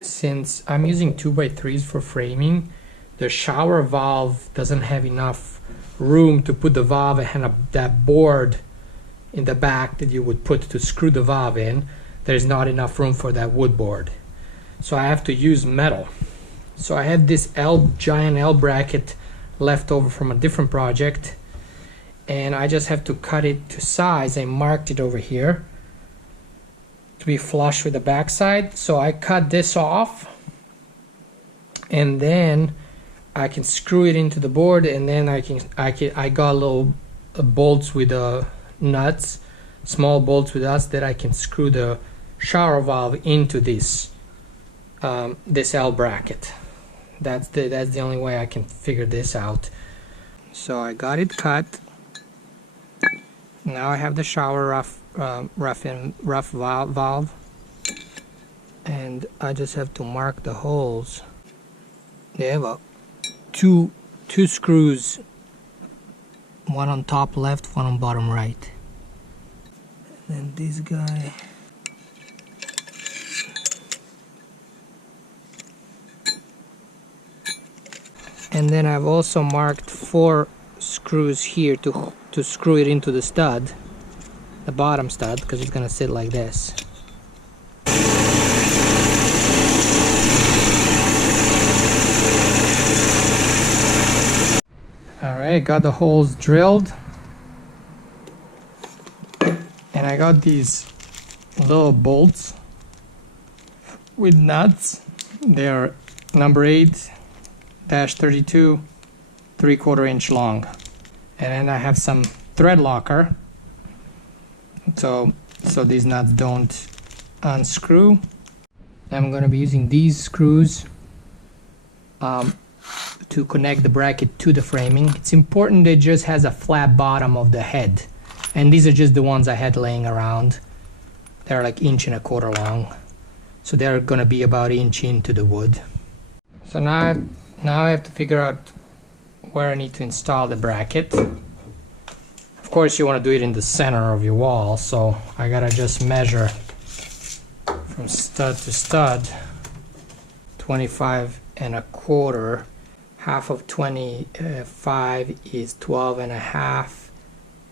Since I'm using 2x3s for framing, the shower valve doesn't have enough room to put the valve and that board in the back that you would put to screw the valve in. There's not enough room for that wood board. So I have to use metal. So I have this giant L bracket left over from a different project, and I just have to cut it to size. I marked it over here to be flush with the backside. So I cut this off, and then I can screw it into the board, and then I got little bolts with nuts, small bolts with nuts that I can screw the shower valve into this this L bracket. That's the only way I can figure this out. So I got it cut. Now I have the shower rough valve, and I just have to mark the holes. They have two screws, one on top left, one on bottom right. And then this guy. And then I've also marked 4 screws here to screw it into the stud, the bottom stud, because it's gonna sit like this. Alright, got the holes drilled, and I got these little bolts with nuts. They're number 8-32, 3/4 inch long. And then I have some thread locker, so these nuts don't unscrew. I'm going to be using these screws to connect the bracket to the framing. It's important that it just has a flat bottom of the head, and these are just the ones I had laying around. They're like 1.25 inches long, so they're going to be about 1 inch into the wood. So now I have to figure out where I need to install the bracket. Of course, you want to do it in the center of your wall, so I gotta just measure from stud to stud. 25.25. Half of 25 is 12.5,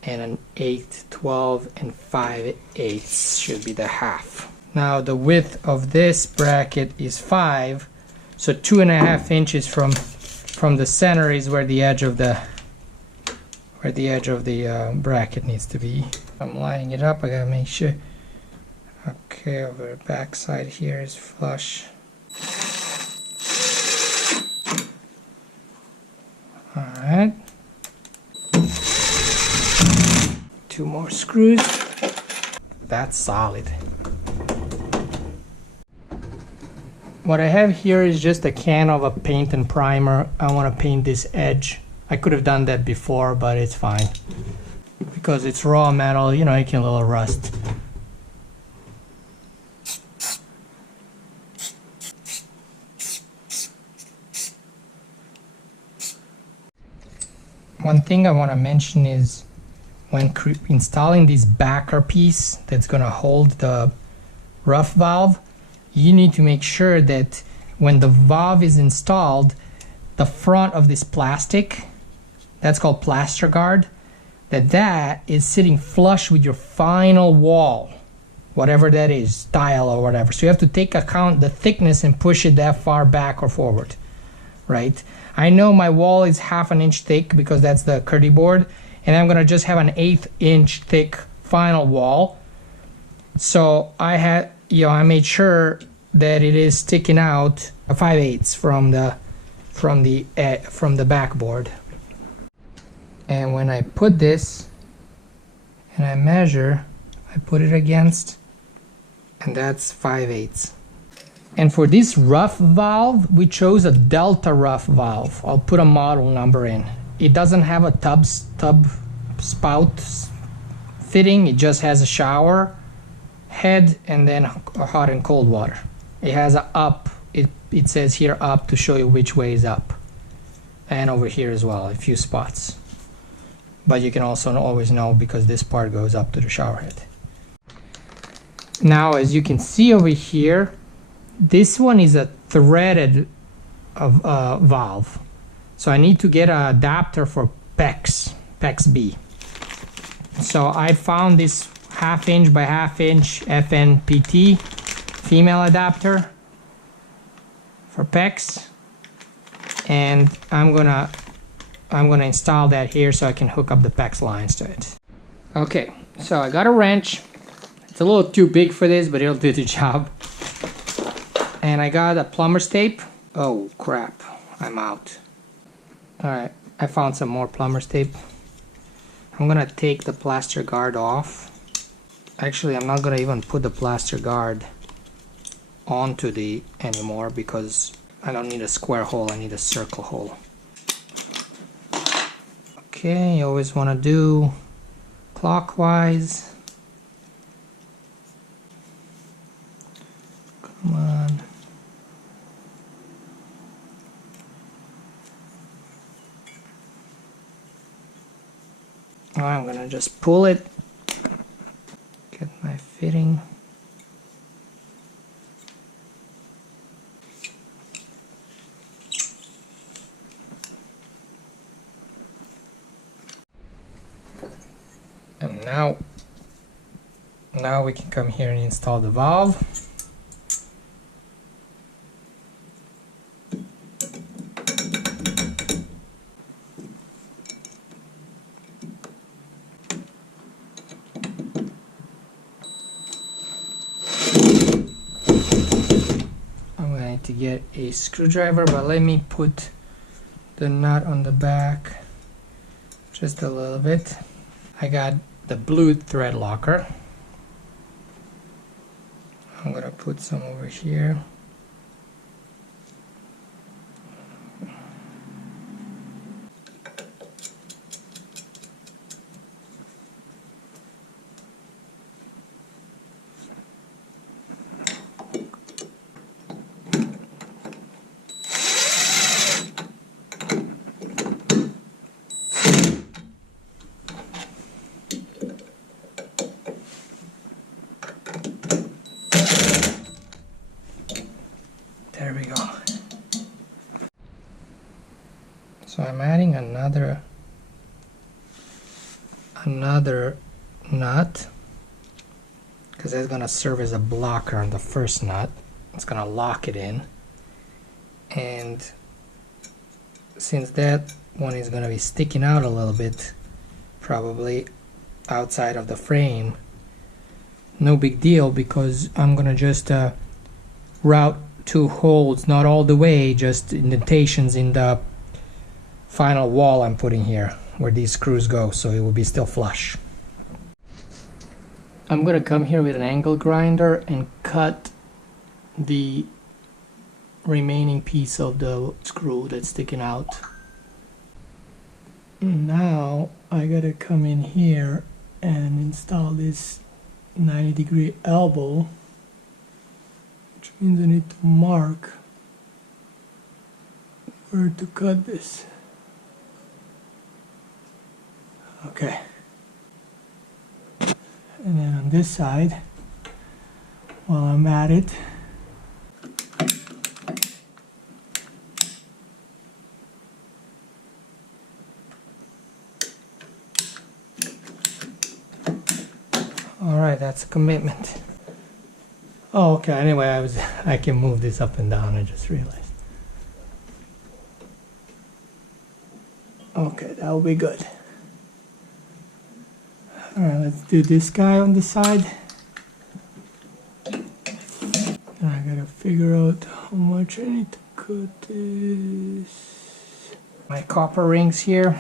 and an 8, 12 and 5/8 should be the half. Now the width of this bracket is 5, so 2.5 inches from the center is where the edge of the bracket needs to be. I'm lining it up. I gotta make sure. Okay, over the back side here is flush. Alright. 2 more screws. That's solid. What I have here is just a can of a paint and primer. I want to paint this edge. I could have done that before, but it's fine. Because it's raw metal, you know, it can a little rust. One thing I want to mention is when installing this backer piece that's going to hold the rough valve, you need to make sure that when the valve is installed, the front of this plastic, that's called plaster guard, that is sitting flush with your final wall, whatever that is, tile or whatever. So you have to take account the thickness and push it that far back or forward, right? I know my wall is 1/2 inch thick because that's the Curdy board, and I'm gonna just have an 1/8 inch thick final wall. So I made sure that it is sticking out 5/8 from the backboard. And when I put this and I measure, I put it against, and that's 5/8. And for this rough valve, we chose a Delta rough valve. I'll put a model number in. It doesn't have a tub spout fitting. It just has a shower head and then hot and cold water. It has a up. It says here up to show you which way is up. And over here as well, a few spots. But you can also always know because this part goes up to the shower head. Now, as you can see over here, this one is a threaded valve, so I need to get an adapter for PEX B. So I found this 1/2 inch by 1/2 inch FNPT female adapter for PEX, and I'm gonna install that here so I can hook up the PEX lines to it. Okay, so I got a wrench. It's a little too big for this, but it'll do the job. And I got a plumber's tape. Oh crap, I'm out. Alright, I found some more plumber's tape. I'm gonna take the plaster guard off. Actually, I'm not gonna even put the plaster guard onto the anymore because I don't need a square hole, I need a circle hole. Okay, you always wanna do clockwise. Come on. Now I'm gonna just pull it, get my fitting. And now we can come here and install the valve. To get a screwdriver, but let me put the nut on the back just a little bit. I got the blue thread locker. I'm gonna put some over here. There we go. So I'm adding another nut because it's gonna serve as a blocker on the first nut. It's gonna lock it in, and since that one is gonna be sticking out a little bit, probably outside of the frame, no big deal because I'm gonna just route 2 holes, not all the way, just indentations in the final wall I'm putting here where these screws go, so it will be still flush. I'm gonna come here with an angle grinder and cut the remaining piece of the screw that's sticking out. Now I gotta come in here and install this 90-degree elbow, which means I need to mark where to cut this. Okay. And then on this side, while I'm at it, alright, that's a commitment. Oh, okay, anyway, I can move this up and down, I just realized. Okay, that will be good. Alright, let's do this guy on the side. And I gotta figure out how much I need to cut this. My copper rings here.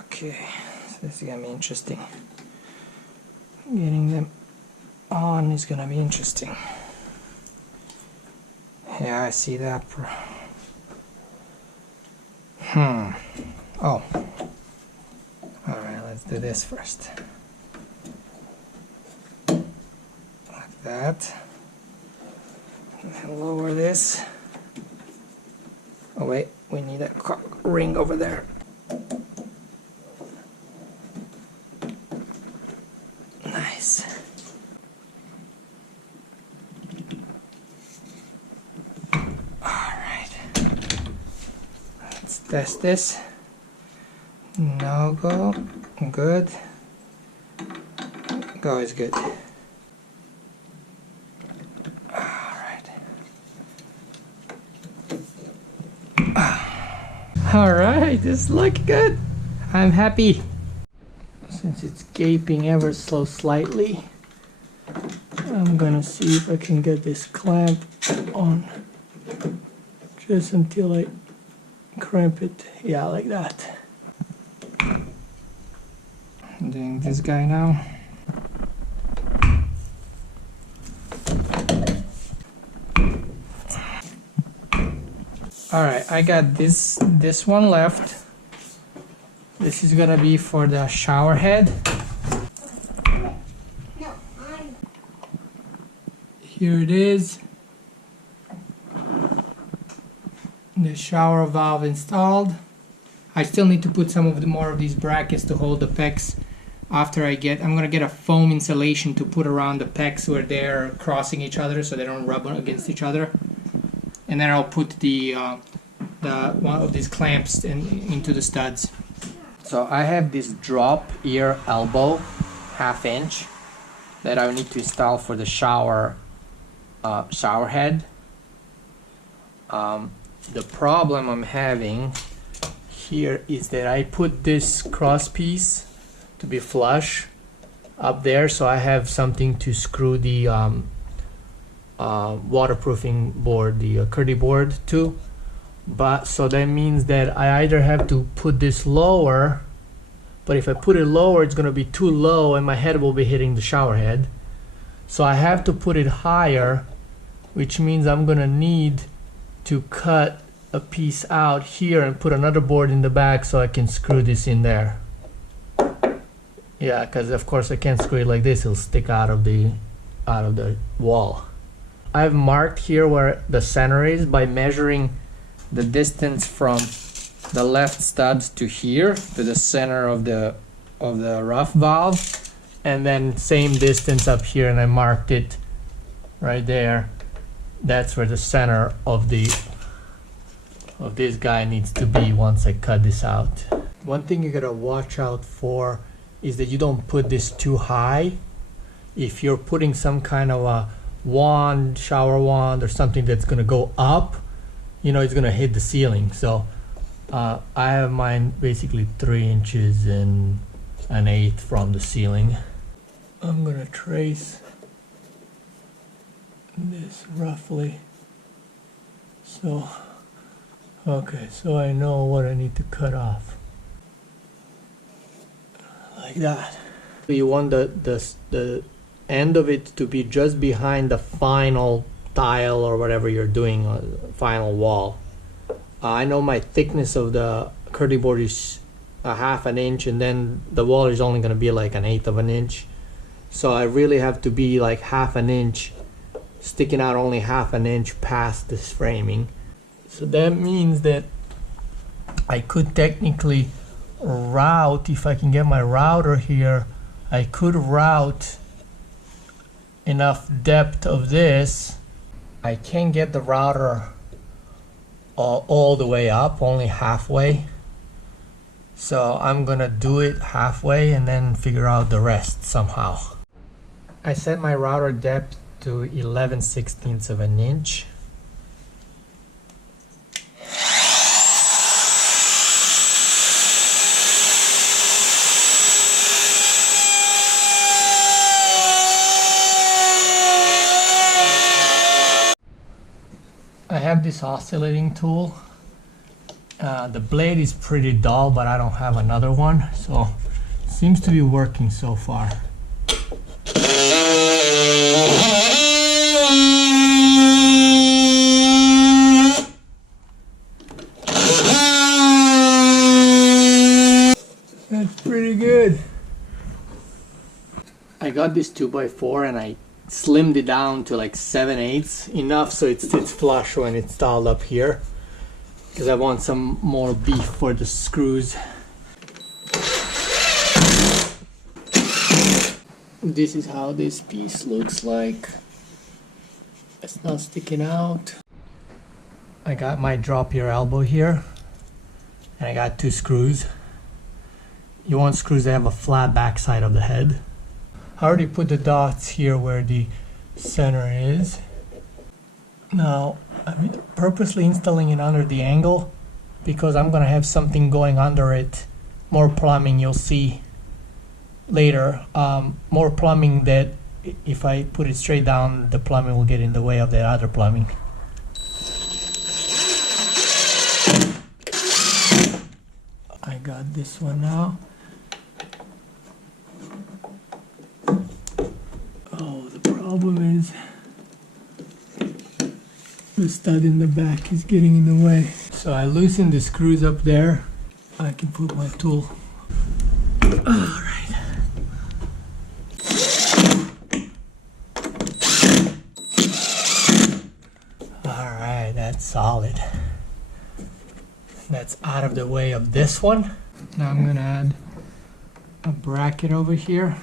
Okay, so this is gonna be interesting. Getting them on is gonna be interesting. Yeah, I see that. Oh. Alright, let's do this first. Like that. And lower this. Oh wait, we need a ring over there. Nice. Alright. Let's test this. No go. Good. Go is good. Alright, this looks good. I'm happy. Since it's gaping ever so slightly, I'm gonna see if I can get this clamp on just until I cramp it. Yeah, like that. I'm doing this guy now. Alright, I got this one left. This is gonna be for the shower head. Here it is. The shower valve installed. I still need to put some of more of these brackets to hold the pegs after I'm gonna get a foam insulation to put around the pegs where they're crossing each other so they don't rub against each other. And then I'll put the one of these clamps into the studs. So I have this drop ear elbow, 1/2 inch, that I need to install for the shower head. The problem I'm having here is that I put this cross piece to be flush up there, so I have something to screw the waterproofing board, the Curdy board to. But so that means that I either have to put this lower, but if I put it lower it's gonna be too low and my head will be hitting the shower head. So I have to put it higher, which means I'm gonna need to cut a piece out here and put another board in the back so I can screw this in there. Yeah, because of course I can't screw it like this, it'll stick out of the wall. I've marked here where the center is by measuring the distance from the left studs to here to the center of the rough valve, and then same distance up here, and I marked it right there. That's where the center of this guy needs to be once I cut this out. One thing you gotta watch out for is that you don't put this too high. If you're putting some kind of a wand, shower wand or something that's gonna go up, you know it's gonna hit the ceiling. So I have mine basically 3 inches and 1/8 from the ceiling. I'm gonna trace this roughly. So okay, so I know what I need to cut off. Like that. You want the end of it to be just behind the final tile or whatever you're doing on the final wall. I know my thickness of the Curdy board is 1/2 inch, and then the wall is only going to be like 1/8 inch. So I really have to be like 1/2 inch, sticking out only 1/2 inch past this framing. So that means that I could technically route, if I can get my router here, I could route enough depth of this. I can't get the router all the way up, only halfway. So I'm gonna do it halfway and then figure out the rest somehow. I set my router depth to 11/16 of an inch. I have this oscillating tool. The blade is pretty dull, but I don't have another one, so it seems to be working so far. That's pretty good. I got this 2x4 and I slimmed it down to like 7/8, enough so it sits flush when it's installed up here. because I want some more beef for the screws. This is how this piece looks like. It's not sticking out. I got my drop your elbow here, and I got 2 screws. You want screws that have a flat backside of the head. I already put the dots here where the center is. Now, I'm purposely installing it under the angle because I'm gonna have something going under it. More plumbing, you'll see later. More plumbing that if I put it straight down, the plumbing will get in the way of the other plumbing. I got this one now. Oh, the problem is the stud in the back is getting in the way. So I loosened the screws up there. I can put my tool. Alright. Alright, that's solid. That's out of the way of this one. Now I'm gonna add a bracket over here.